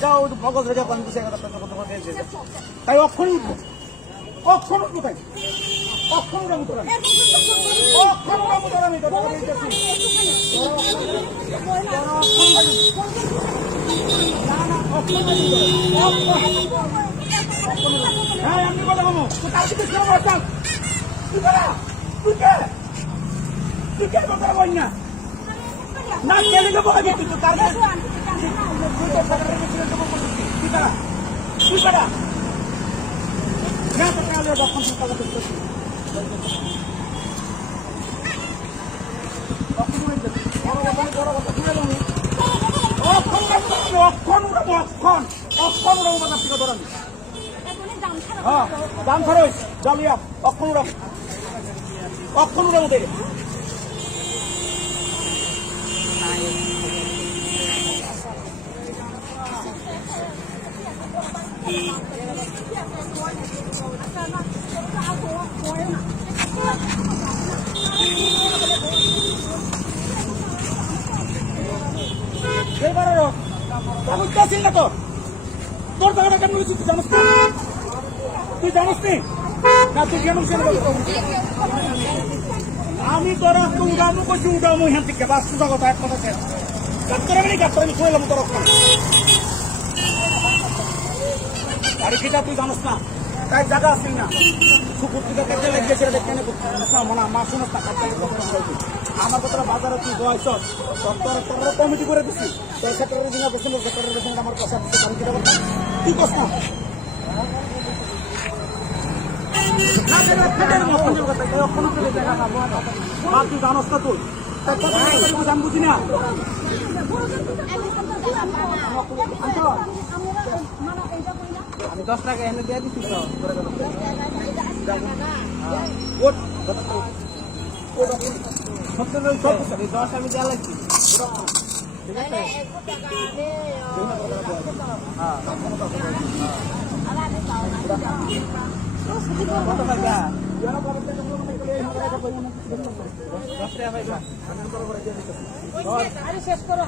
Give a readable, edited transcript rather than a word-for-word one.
যাও মগজ রেখে পানি দিচ্ছে তাই অক্ষণ উঠবো অক্ষণ উঠবো তাই অক্ষণ উঠাবো তোরা অক্ষণ উঠাবো তোরা আমি হ্যাঁ আমি কথা বলবো তার কিন্তু তুই কে কথা বল না না কেলে দেবো আমি কিন্তু তার তুই বেড়া না তো কালে বক্ষণ কথা করতেছি দাম খরচ জালিয়া অক্ষণ উড়াবো অক্ষণ উড়াবো থেকে না তো তোর জায়গাটা কেন তুই জানিস তুই জানিস না তুই কেন আমি তোর উড়ামো কইছি উড়ামো এখান থেকে বাস্তু জগৎ এক কথা শেষ ডাক্তার আমি ডাক্তার আমি শুনলাম তোর আরে কিটা তুই জানিস না তাই জায়গা আসিস না শুকুর থেকে কেটে লেগেছে কেন মনে মা শুনস না আমার কথাটা বাজারে তুই বয়স তোর কমিটি করে দিচ্ছি তোর সেক্রেটারি দিনে বসুন সেক্রেটারির সঙ্গে আমার কথা তুই কস না তুই জানস না তুই আমি বুঝি না আমি 10 টাকা এনে দিয়ে দিচ্ছি তো 10 আমি দেওয়া লাগছি ঠিক আছে শেষ করো